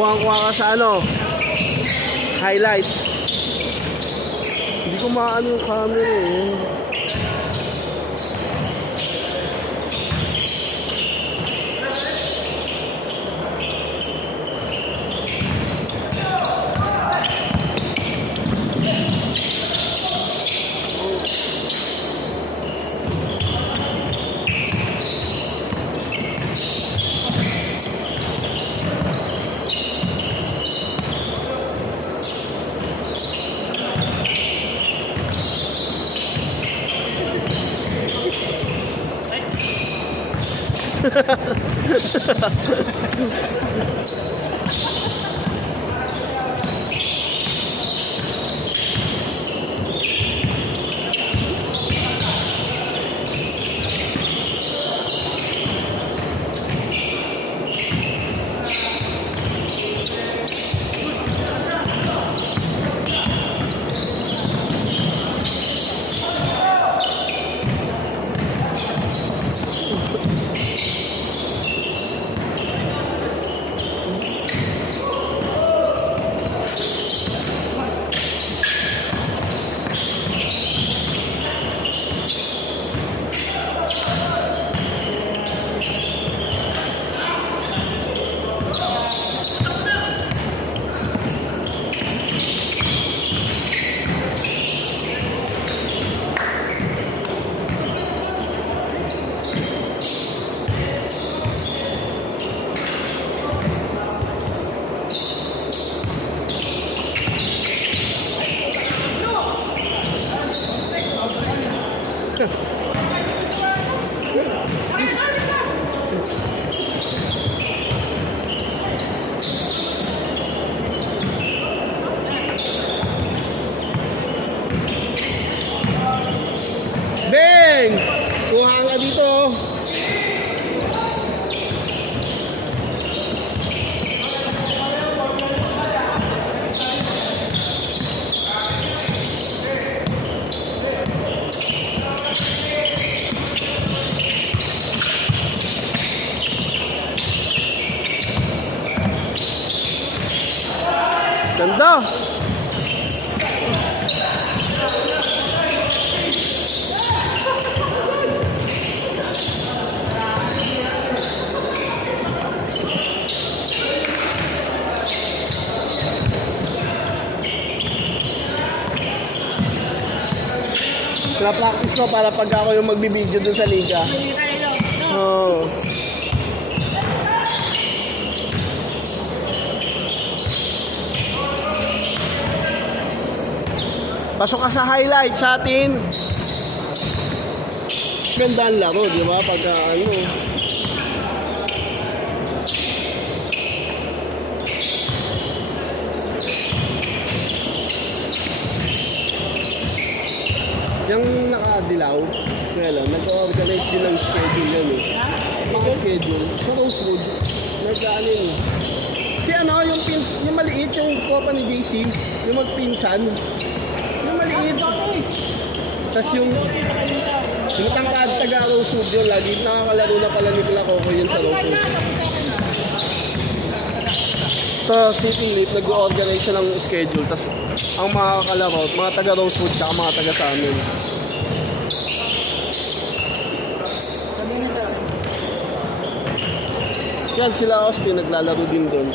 Kuha ka sa ano, highlight. Hindi ko maano yung camera eh. Ben! Kuha nga dito. Ganda. Na-practice ko para pag ako yung magbibideo dun sa liga. Oo. Pasok ka sa highlight sa atin. Ganda ang laro, di ba? Pagka ano. Yung nakadilaw, kaya lang, nag-organize din ng schedule yan eh. Mga schedule. Sa Rosewood, nag-ano yun eh. Si ano, yung maliit, yung tropa ni JC, yung magpinsan. Yung maliit. Tapos yung tangkad taga Rosewood yun, lagi nakakalaro na pala ni Pila Coco yun sa Rosewood. Ito, City Leaf, nag-organize siya ng schedule. Tapos ang mga kalaro, mga taga Rosewood, saka mga taga sa amin. Yan, sila Austin, naglalaro din doon.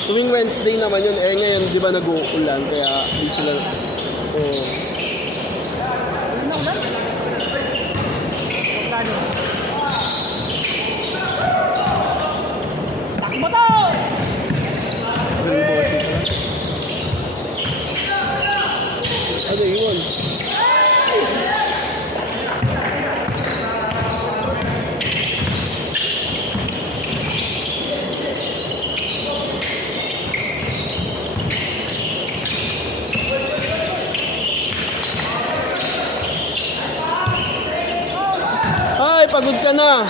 Tuwing Wednesday naman yun, eh ngayon, di ba nag-uulan, kaya di sila, Takbo to! Ano yun? Ay, pagod ka na.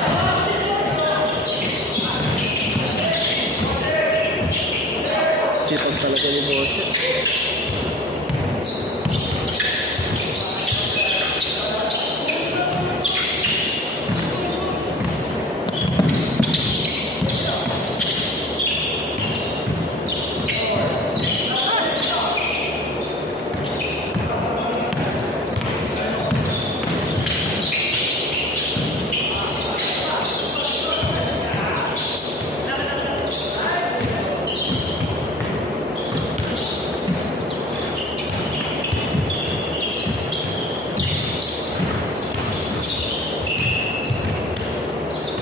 Sipag talaga ni boss.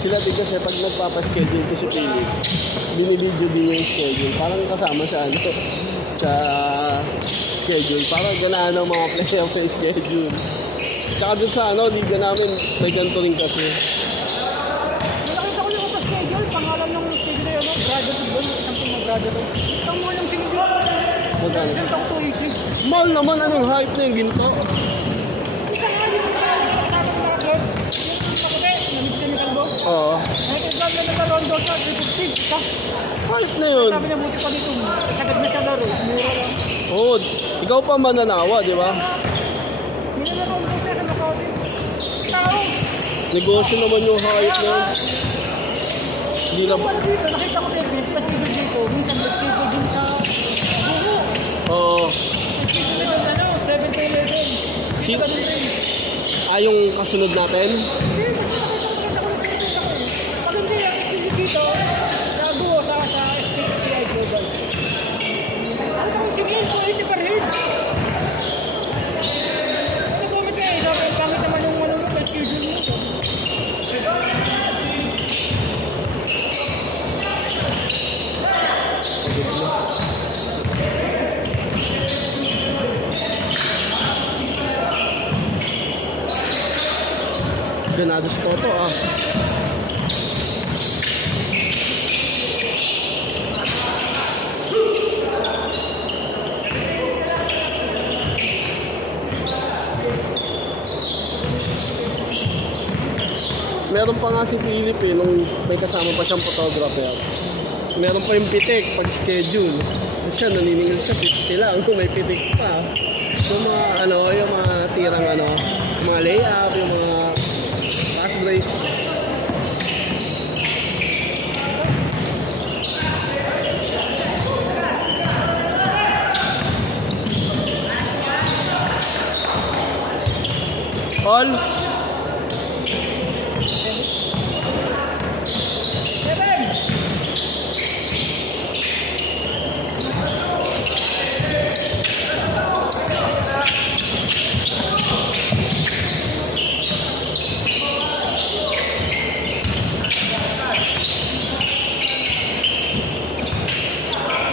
Sila din kasi pag nagpapaschedule ko si Philip, binibidyo din yung schedule. Parang kasama sa ano, sa schedule. Parang ganahan ng mga player sa schedule. Tsaka dun sa ano, liga namin, may ganito rin kasi. Nakita ko yung schedule, pangalan ng schedule na yun, graduate football, isang team ng graduate. Isang mo yung schedule. Magkano? Isang taong 280. Mahal naman, anong hype na yung ginto? Isa nga yung nakakapag yung makuti, namit siya ni Calvo. Oo. Exam na nagkaroon doon sa 350. Isa. Hype na yun. Sabi niya buti pa dito, sagad na siya laro, mura lang. Oo, ikaw pa mananawa, di ba? Nilalaro doon siya sa Makati. Tao! Negosyo naman yung hype na yun. Hindi na... Wala dito, nakita ko sa event, mas dito dito, minsan nag-table din sa buho. Oo. Nag-table din ano, 7 to 11. Si- Ganun din. yung kasunod natin? Hindi, mas nakita ko eh. Pag hindi, ang stili dito, sa buho, sa SPTI Global. Ano ko, sige, 280 per head. Ano comment ka eh, sabi, pangit naman yung schedule mo. Ganado si Toto ah. Meron pa nga si Philip eh, nung may kasama pa siyang photographer. Meron pa yung pitik pag schedule. Siya naniningil sa pitik lang kung may pitik pa. Yung mga ano, yung mga tirang ano, yung mga layup, yung mga pass break. All.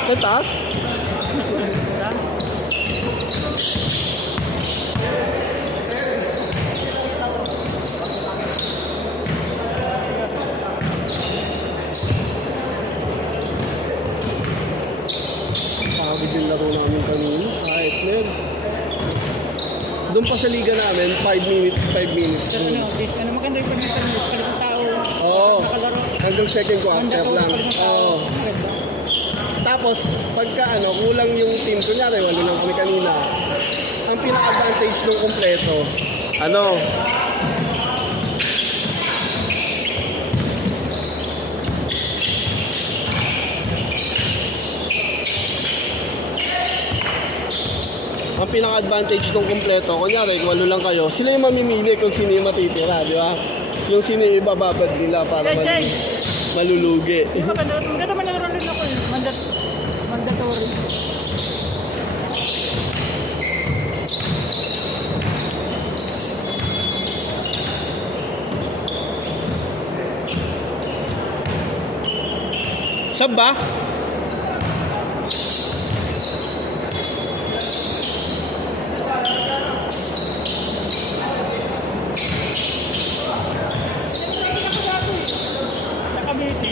May taas? Pagod yung laro namin kanina. Kahit men. Doon pa sa liga namin, 5 minutes, 5 minutes. Pero ano, ano maganda yung pag-nasa ng kalit tao. Oo. Nakalaro. Hanggang second quarter lang. Oo. Tapos, pagka ano, kulang yung team, kunyari, wala lang kami kanina. Ang pinaka-advantage ng kompleto, ano, ang pinaka-advantage ng kompleto, kunyari, walo lang kayo, sila yung mamimili kung sino yung matitira, di ba? Yung sino yung ibababad nila para malulugi. Maganda man nalaro rin ako eh. Mandatory. Sab ba? Sa Cavite,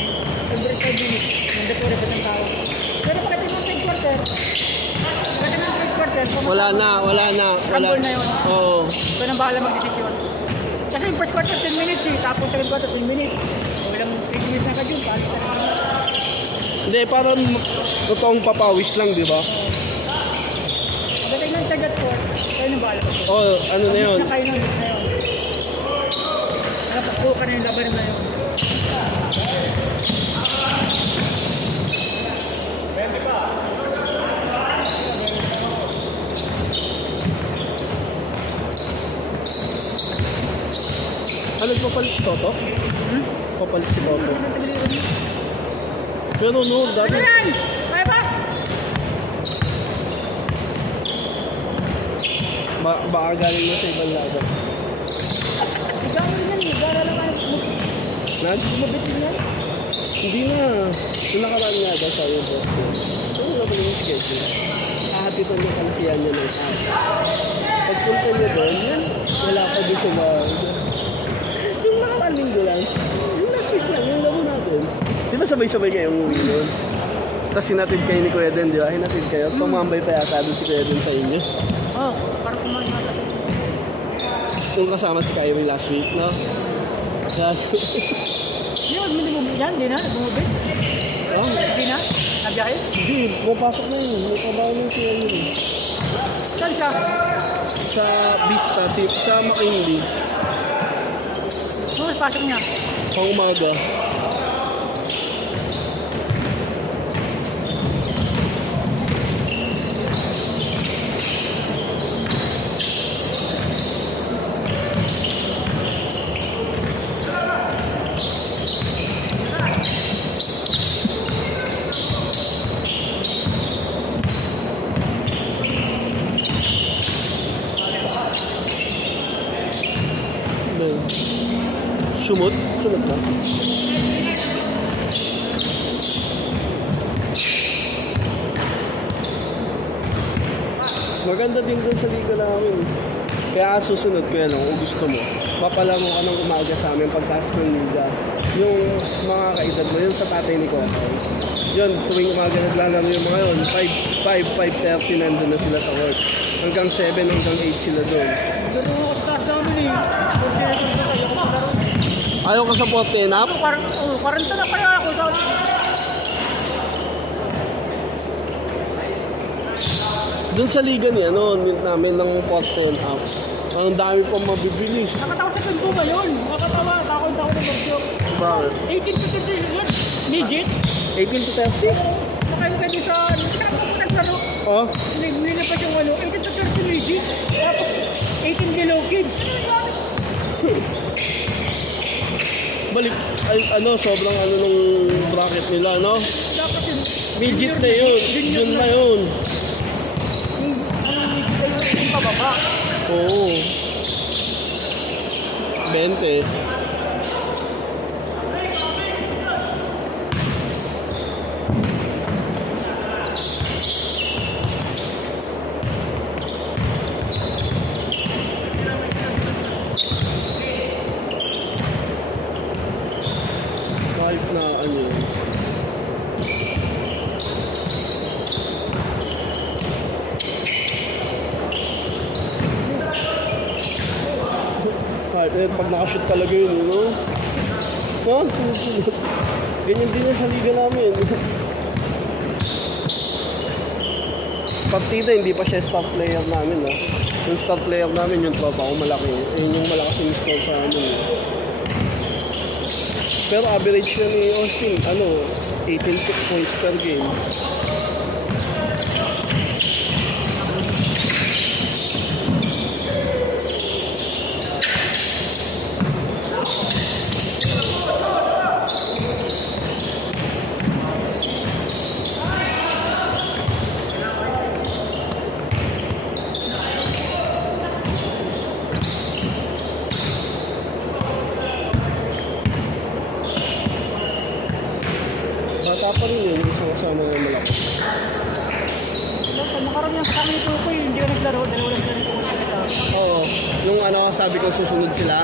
every 5 minutes, mandatory pa ng tao. Pero pagdating ng third quarter, Wala na. Rumble na yun. Oo. Ito nang bahala mag-desisyon. Kasi yung first quarter 10 minutes eh, tapos second quarter 10 minutes. So ilang 3 minutes na ka dyan, paano ka na? Hindi, parang totoong papawis lang, di ba? Pagdating ng third at fourth, kayo nang bahala. Oo, ano na yun? Na kayo nang mix na yun. Nakapagpuo ka na yung laban na yun. Ano papalit si Toto? Papalit si Toto. Pero no, dati... Ano yan? Kaya ba? Baka galing mo sa ibang laban. Igano rin yan, igara lang kayo. Kumabit din yan. Hindi na. Yung nakaraan nga daw sabi yung boss ko. Ano na ba yung schedule? Kahatipan niya kasi yan niya ng taas. Pagpunta niya doon, yan, wala pa doon sa bahay. Yung nakaraan linggo lang. Yung last week lang, yung laro natin. Di ba sabay-sabay kayong uwi doon? Tapos hinatid kayo ni Kuya Den, di ba? Hinatid kayo. Tumambay pa yata doon si Kuya Den sa inyo. Oo, parang kumain natin. Yung kasama si Kyrie last week, no? Yan. Yun, minimum yan, di na, bumabit. Oh, Di na, nabiyahe. hindi. Pumapasok na yun. May trabaho na siya yun. Saan siya? Sa Vista, sa McKinley. Mas pasok niya. Pang umaga. No. Sumot? Sumot ba? Maganda din dun sa liga namin. Kaya susunod ko yan, kung gusto mo, papalamo ka ng umaga sa amin pagtaas ng liga. Yung mga kaedad mo, yun sa tatay ni Kokoy. Yun, tuwing umaga naglalaro yung mga yun, 5:30 nandun na sila sa work. Hanggang 7, hanggang 8 sila doon. Ganun ako sa taas namin eh. Coordinator ko kayo, ako maglaro. Ayaw ka sa 40 up? Parang, 40 na kaya ako. Doon sa liga niya, need namin ng 40 up. Ang dami pang mabibilis. Nakatawa sa tempo ba yun? Nakatawa, takot ako ng bagyo. Bakit? 18 to 30 yun. Legit. 18 to 30? Makain ka din sa naglaro. Oh? Nilipas yung 18 to 30 legit. Tapos 18 below kids. Balik, sobrang nung bracket nila, no? Dapat yun. Midget na yun. Yun na yun. Yung pababa. Oo. 20. Kahit na yun. Kahit pag nakashoot talaga yun, no? No? Sunod-sunod. Ganyan din yung sa liga namin. Partida, hindi pa siya star player namin, no? Yung star player namin, yung tropa ko malaki. Yun yung malakas yung score sa amin. Pero average na ni Austin, 18 points per game. Bata pa rin yun, isang kasama ng malaki. Makarami ang sa kanito ko hindi ka naglaro. Dalawa lang sa kanito ko. Oo, nung sabi ko susunod sila,